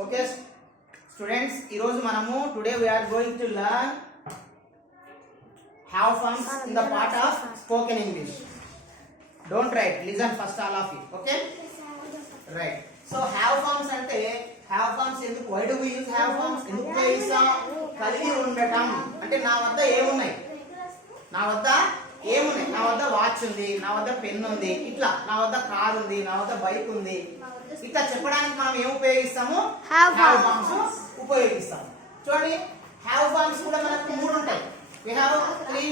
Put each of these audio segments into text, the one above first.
Okay, students, today we are going to learn have forms in the part of spoken English. Don't write, listen first all of you. Okay? Right. So have forms ante have forms enduku, why do we use have forms? Enduku cheyisa kaligi undatam ante na vadda emunnai, na vadda ఏమున్నాయి, నా వద్ద watch ఉంది, నా వద్ద pen ఉంది, ఇట్లా నా వద్ద కార్ ఉంది, నా వద్ద బైక్ ఉంది, ఇట్లా చెప్పడానికి మనం ఏం ఉపయోగిస్తాము? హ్యావ్ ఫార్మ్స్ ఉపయోగిస్తాము. చూడండి, హ్యావ్ ఫార్మ్స్ కూడా మనకు మూడు ఉంటాయి. We have 3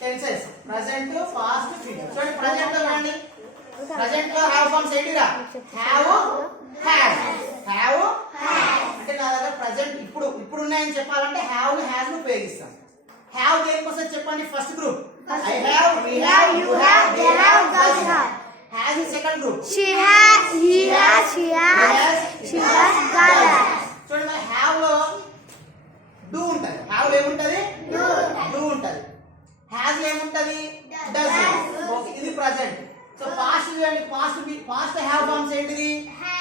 tenses: present, past, future. చూడండి, ప్రెజెంట్ లో చూడండి, ప్రెజెంట్ లో హ్యావ్ ఫార్మ్స్ ఏంటిరా? Have, had. హ్యావ్, హ్యాడ్ అంటే నా దగ్గర ప్రెజెంట్ ఇప్పుడు ఉన్నాయని చెప్పాలంటే హ్యావ్ ని హ్యాస్ ని ఉపయోగిస్తాం. హ్యావ్ దేనికోసం చెప్పండి? First group. I have, we have, you have, they have, girls have. Has is second group. She has, he has, she has, she has, girl has. చూడండి, మరి హ్యావ్ లో డూ ఉంటది. Have low ఏముంటది? Do ఉంటది. Has లో ఏముంటది? Does. Okay, ఇది present. So past చూడండి, past have forms ఏంటిది?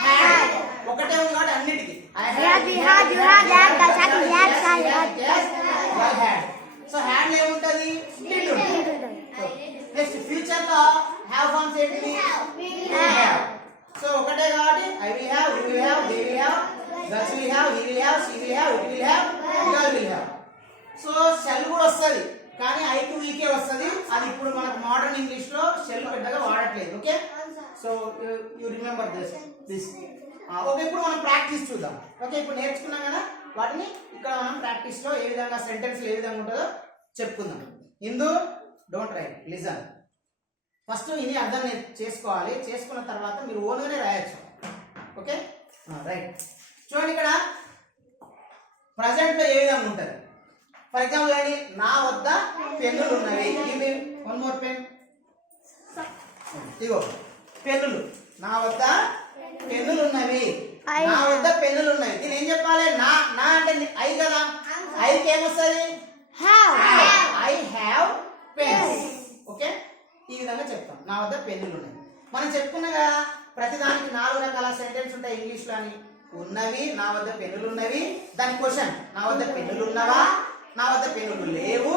హ్యాడ్. ఒకటే ఉంది కాబట్టి అన్నిటికి I had, we had, you had, they had, girls had, we had, girl had. So had లో ఏముంటది? డిడ్ ఉంటది. నెక్స్ట్ ఫ్యూచర్ లో హ్యావ్ ఫార్మ్స్ ఏంటిది? హ్యావ్. సో ఒకటే కాబట్టి I will have, you will have, they will have, girls will have, he will have, she will have, it will have, girl will have. So shall కూడా వస్తది, కానీ I to we కే వస్తది. అది ఇప్పుడు మనకు modern English లో shell పెద్దగా వాడట్లేదు. Okay, so you remember this. Okay, ఇప్పుడు మనం ప్రాక్టీస్ చూద్దాం. ఓకే, ఇప్పుడు నేర్చుకున్నాం కదా, వాటిని ఇక్కడ మనం ప్రాక్టీస్ లో ఏ విధంగా సెంటెన్స్ ఏ విధంగా ఉంటుందో చెప్పుకుందాం. ఇందు డోంట్ రైట్, లిజన్. ఫస్ట్ ఇది అర్థం చేసుకోవాలి. చేసుకున్న తర్వాత మీరు ఓన్గానే రాయొచ్చు. Okay, right. చూడండి, ఇక్కడ ప్రజెంట్ లో ఏ విధంగా ఉంటుంది? ఫర్ ఎగ్జాంపుల్ అండి, నా వద్ద పెన్నులు ఉన్నవి. ఇవి వన్ మోర్ పెన్. ఇగో పెన్నులు, నా వద్ద పెన్నులు ఉన్నవి, నా వద్ద పెన్నులు ఉన్నవి. నేను ఏం చెప్పాలి? నా అంటే ఐ కదా, ఐకి ఏమొస్తుంది? I have pens. ఓకే, ఈ విధంగా చెప్తాం. నా వద్ద పెన్నులు ఉన్నాయి. మనం చెప్పుకున్నా కదా, ప్రతిదానికి 4 రకాల సెంటెన్స్ ఉంటాయి ఇంగ్లీష్ లో. అని ఉన్నవి, నా వద్ద పెన్నులు ఉన్నవి. దాని క్వశ్చన్, నా వద్ద పెన్నులు ఉన్నవా? నా వద్ద పెన్నులు లేవు.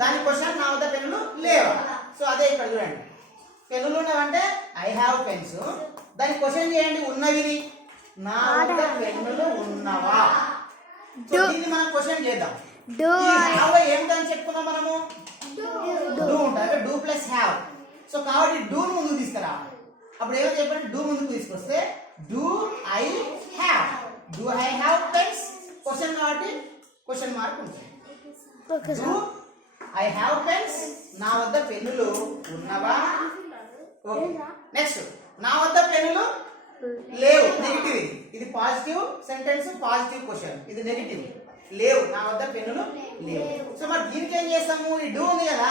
దాని క్వశ్చన్, నా వద్ద పెన్నులు లేవా? సో అదే ఇక్కడ చూడండి, పెన్నులు ఉన్నవంటే ఐ హ్యావ్ పెన్స్. దాని క్వశ్చన్ చేయండి, ఉన్నవిని, నా వద్ద పెన్నులు ఉన్నవా? సో దీన్ని మనం క్వశ్చన్ చేద్దాం. ఏమిటని చెప్పుకున్నాం మనము? డూ ఉంటుంది, డూ ప్లస్ హ్యావ్. సో కాబట్టి డూ ముందుకు తీసుకురా. అప్పుడు ఏమో చెప్పండి, డూ ముందుకు తీసుకొస్తే do I have, do I have pens. Question కాబట్టి క్వశ్చన్ మార్క్ ఉంటుంది. డూ ఐ హ్యావ్ పెన్స్, నా వద్ద పెన్నులు ఉన్నవా? ఓకే, నెక్స్ట్, నా వద్ద పెన్నులు లేవు. నెగిటివ్. ఇది పాజిటివ్ సెంటెన్స్, పాజిటివ్ క్వశ్చన్. ఇది నెగిటివ్. లేవు, నా వద్ద పెన్నులు లేవు. సో మరి దీనికి ఏం చేస్తాము? ఈ డూ ఉంది కదా,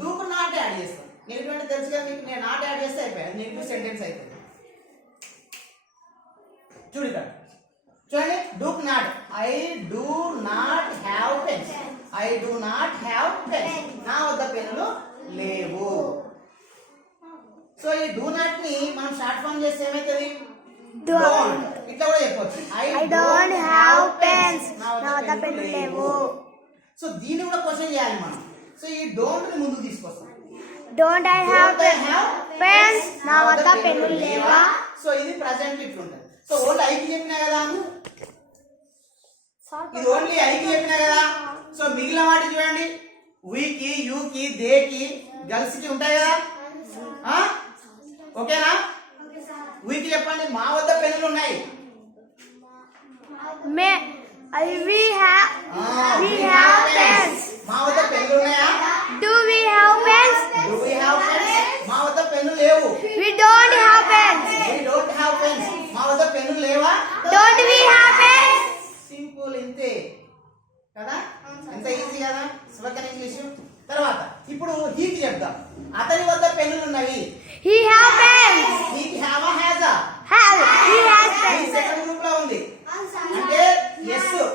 డూకు నాట్ యాడ్ చేస్తాం. నెగిటివ్ అంటే తెలుసు కదా మీకు, నేను నాట్ యాడ్ చేస్తే అయిపోయాయి, నెగిటివ్ సెంటెన్స్ అయిపోయింది. చూడు ఇక్కడ, చూడండి, డూకు not. I do not have pens. I do not have pens. నా వద్ద పెన్నులు లేవు. సో ఈ డూ నాట్ ని మనం షార్ట్ ఫామ్ చేస్తే ఏమైతుంది? డోంట్. ఇట్లా కూడా చెప్పొచ్చు, ఐ డోంట్ హ్యావ్ పెన్స్. నా వద్ద పెన్నులు లేవు. సో దీన్ని కూడా క్వశ్చన్ చేయాలి మనం. సో ఈ డోంట్ ని ముందుకు తీసుకొస్తాం. డోంట్ ఐ హ్యావ్ పెన్స్, నా వద్ద పెన్నులు లేవా? సో ఇది ప్రెజెంట్ ఇట్లా ఉంటుంది. సో ఓన్లీ ఐకి చెప్పినా కదా, ఇది ఓన్లీ ఐకి చెప్పినా కదా. సో మిగిలిన వాటి చూడండి, వీకి, యూకి, దేకి, గర్ల్స్ కి ఉంటాయి కదా. ఓకేనా? వీకి చెప్పండి, మా వద్ద పెన్నులు ఉన్నాయి. We have pens. మా వద్ద పెన్నులు ఉన్నాయా? Do we have pens? Do we have pens? మా వద్ద పెన్నులు లేవు. We don't have pens. We don't have pens. మా వద్ద పెన్నులు లేవా? Don't we have pens? Simple, ఇంతే కదా, ఎంత ఈజీ కదా స్పోకెన్ ఇంగ్లీష్. తర్వాత ఇప్పుడు హీకి చెప్దాం. అతని వద్ద పెన్నులు ఉన్నవి. He have pens. He have a has a. He has pens. Second group లో ఉంది. అంటే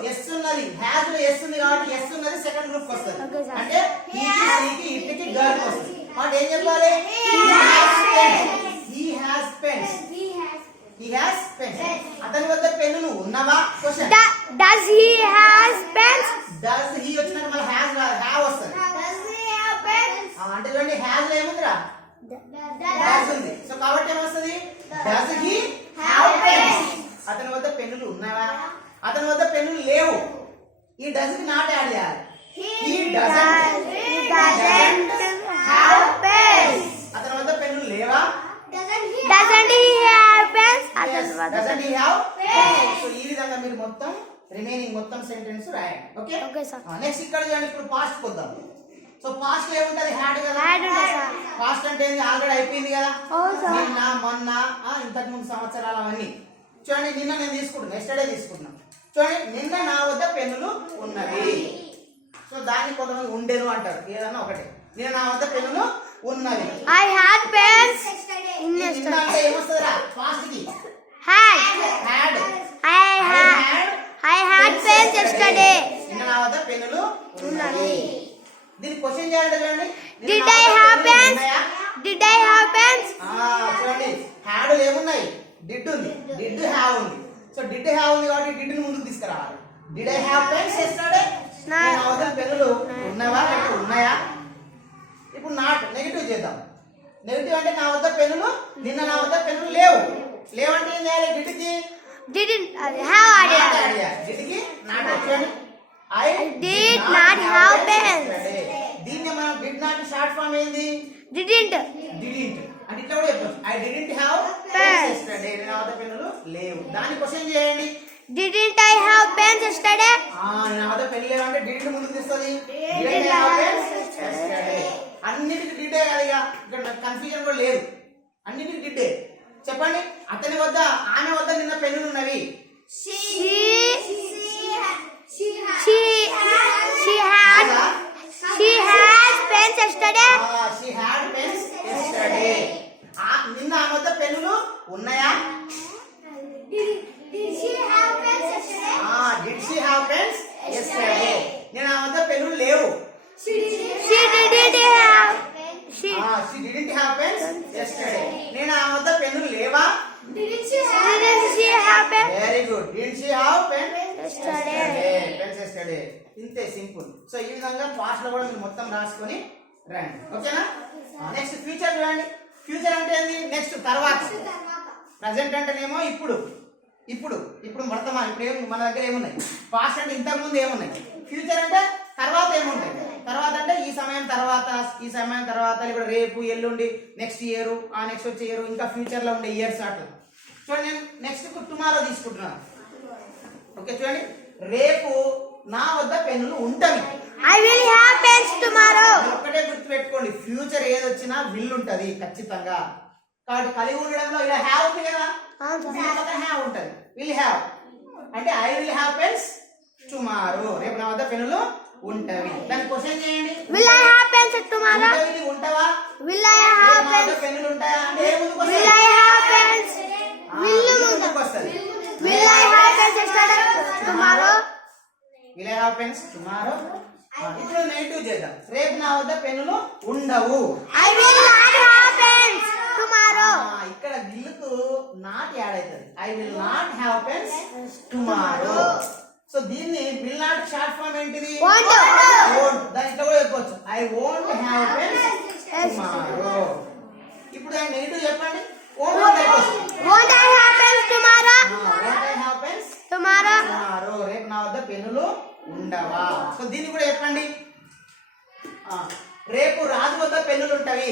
ఎస్ ఉన్నది, హ్యాస్ లో ఎస్ ఉంది కాబట్టి ఎస్ ఉన్నది సెకండ్ గ్రూప్ వస్తుంది. అంటే హీకి, ఇట్కి, గర్ల్ వస్తుంది. అంటే ఏం చెప్పాలి? He has pens. he has pens. అతని వద్ద పెన్నులు ఉన్నవా? Question. Does he has pens? Does he వచ్చినట్టు మళ్ళీ హ్యాస్ హ్యావ్ వస్తుంది. Does he have pens? అంటే చూడండి హ్యాస్ లో ఏముందిరా? డస్ ఉంది. సో కాబట్టి ఏమొస్తుంది? Does he have pens? అతని వద్ద పెన్నులు ఉన్నవా? అతని వద్ద పెన్నులు లేవు. ఈ డస్ కి నాట్ యాడ్ చేయాలి. He doesn't have pens. అతని వద్ద పెన్నులు లేవా? Doesn't he have pens? Doesn't he have pens? So ఈ విధంగా మీరు మొత్తం రిమైనింగ్ మొత్తం సెంటెన్స్ రాయండి. Okay Okay, sir. నెక్స్ట్ ఇక్కడ చూడండి. ఇప్పుడు పాస్ట్ కొద్దాం. సో పాస్ట్ లో ఏముంటది? హ్యాడ్ కదా. Had ఉంది, sir. పాస్ట్ అంటే ఏంది? ఆల్రెడీ అయిపోయింది కదా. అవును, sir. నిన్న మొన్న ఇంతకు ముందు సంవత్సరాలు అవన్నీ చూడండి. నిన్న నేను తీసుకుంటున్నా, ఎస్టర్డే తీసుకుంటున్నా. చూడండి, నిన్న నా వద్ద పెన్నులు ఉన్నవి. సో దాన్ని కొంతమంది ఉండేను అంటారు. ఏదన్నా ఒకటి. నిన్న నా వద్ద పెన్నులు ఉన్నవి. I had pens నిన్న yesterday. అంటే ఏమొస్తుందిరా? పాస్ట్ కి Had. Had. I had pens yesterday. నిన్న నా వద్ద పెన్నులు ఉన్నవి. దీన్ని క్వశ్చన్ చేయాలంటే చూడండి. నిన్న Did నా I వద్ద have పెన్నులు pens? ఉన్నాయా? Did I have pens? చూడండి, హ్యాడ్ ఏమున్నాయి? డిడ్ ఉంది, డిడ్ హ్యావ్ ఉంది. సో డిడ్ హ్యావ్ ఉంది కాబట్టి డిడ్ ని ముందుకు తీసుకురావాలి. Did I have pens yesterday? నా వద్ద పెన్నులు ఉన్నవా లేక ఉన్నాయా? ఇప్పుడు నాట్ నెగటివ్ చేద్దాం. నెగటివ్ అంటే నా వద్ద పెన్నులు నిన్న నా వద్ద పెన్నులు లేవు. లేవంటే ఏం చేయాలి? డిడ్ కి Didn't have idea. డిడ్ కి నాట్ వచ్చాడు. I did not have pens. దీన్ని మనం డిడ్ నాట్ షార్ట్ ఫామ్ ఏంది? Didn't. డిడింట్ అంటే ఇట్లా కూడా చెప్పొచ్చు. I didn't have Pens. pens yesterday. నా వద్ద పెన్నులు లేవు. దాన్ని క్వశ్చన్ చేయండి. Didn't I have pens yesterday? నా వద్ద పెన్ను లేవంటే డిడింట్ ముందుకు తీస్తుంది. Didn't I have pens yesterday? అన్నిటికీ డిడ్డే కదా. ఇక్కడ కన్ఫ్యూజన్ కూడా లేదు. అన్నిటికీ డిడ్డే. చెప్పండి. అతని వద్ద ఆమె వద్ద నిన్న పెన్నులు ఉన్నవి. She has pens yesterday. She had pens yesterday. నిన్న ఆమె వద్ద పెన్నులు ఉన్నాయా? Did she have pens yesterday? Did she have pens yesterday? నిన్న ఆమె వద్ద పెన్నులు లేవు. She didn't have. She didn't have pens yesterday. నిన్న ఆమె వద్ద పెన్నులు లేవా? Didn't she have pens? Very good. Didn't she have pens Yesterday. Pens yesterday. ఇంతే సింపుల్. సో ఈ విధంగా పాస్ట్ లో కూడా మీరు మొత్తం రాసుకొని రండి. ఓకేనా? నెక్స్ట్ ఫ్యూచర్ చూడండి. ఫ్యూచర్ అంటే ఏంది? నెక్స్ట్ తర్వాత. ప్రజెంట్ అంటేనేమో ఇప్పుడు ఇప్పుడు ఇప్పుడు వర్తమానం. ఇప్పుడు ఏమి మన దగ్గర ఏమున్నాయి? పాస్ట్ అంటే ఇంతకు ముందు ఏమున్నాయి? ఫ్యూచర్ అంటే తర్వాత ఏముంటాయి? తర్వాత అంటే ఈ సమయం తర్వాత, ఈ సమయం తర్వాత, ఇప్పుడు రేపు, ఎల్లుండి, నెక్స్ట్ ఇయర్, ఆ నెక్స్ట్ వచ్చే ఇయర్, ఇంకా ఫ్యూచర్ లో ఉండే ఇయర్స్ అట్లా. చూడండి, నేను నెక్స్ట్ టుమారో తీసుకుంటున్నాను. ఓకే చూడండి, రేపు నా వద్ద పెన్నులు ఉంటవి. I will have pens tomorrow. ఒక్కటే గుర్తు పెట్టుకోండి, ఫ్యూచర్ ఏదొచ్చినా విల్ ఉంటది ఖచ్చితంగా. కాబట్టి కలిగి ఉండడంలో ఇలా హ్యావ్ ఉంది కదా, హ్యావ్ ఉంటది. విల్ హ్యావ్ అంటే I will have pens tomorrow. రేపు నా వద్ద పెన్నులు ఉంటవి. దాన్ని క్వశ్చన్ చేయండి. Will I have pens tomorrow? ఉంటావా? Will I have pens? పెన్నులు ఉంటాయా అంటే ఏ ముందుకు Will I have pens? ముందుకు వస్తుంది. Will I have pens yesterday? Tomorrow? Will I have pens tomorrow? ఇప్పుడు నెగటివ్ చేద్దాం. రేపు నా వద్ద పెన్నులు ఉండవు. I will not have pens tomorrow. ఇక్కడ విల్లుకు నాట్ యాడ్ అవుతుంది. I will not have pens tomorrow. So దీన్ని విల్ నాట్ షార్ట్ ఫామ్ ఏంటిది? Won't. దాని ఇట్లా కూడా చెప్పొచ్చు. I won't have pens tomorrow. ఇప్పుడు దాని నెగటివ్ చెప్పండి. Won't I have pens tomorrow? Won't I have pens Tomorrow. Tomorrow. రేపు నా వద్ద పెన్నులు ఉండవా. సో దీన్ని కూడా చెప్పండి. రేపు రాజు వద్ద పెన్నులు ఉంటవి.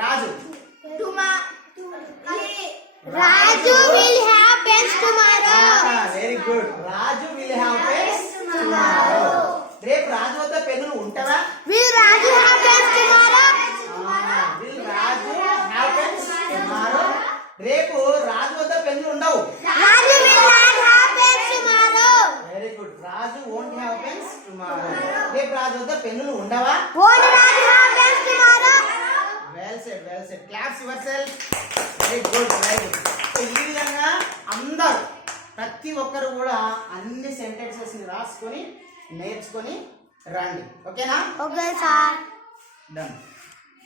రాజు Raju will have pens tomorrow. Very good. Raju will have pens tomorrow. రేపు రాజు వద్ద పెన్నులు ఉంటవా? Will Raju have pens tomorrow? Will Raju have pens tomorrow. రేపు రాజు వద్ద పెన్నులు ఉండవు. Raju will not have pens tomorrow. Very good. Raju won't have pens tomorrow. రేపు రాజు వద్ద పెన్నులు ఉండవా? Won't Raju have pens tomorrow? Well said, well said. Claps your self. Very good, very good. So ఈ విధంగా అందరూ ప్రతి ఒక్కరు కూడా అన్ని సెంటెన్సెస్ ని రాసుకొని నేర్చుకొని రండి. ఓకేనా? Okay, sir. డన్.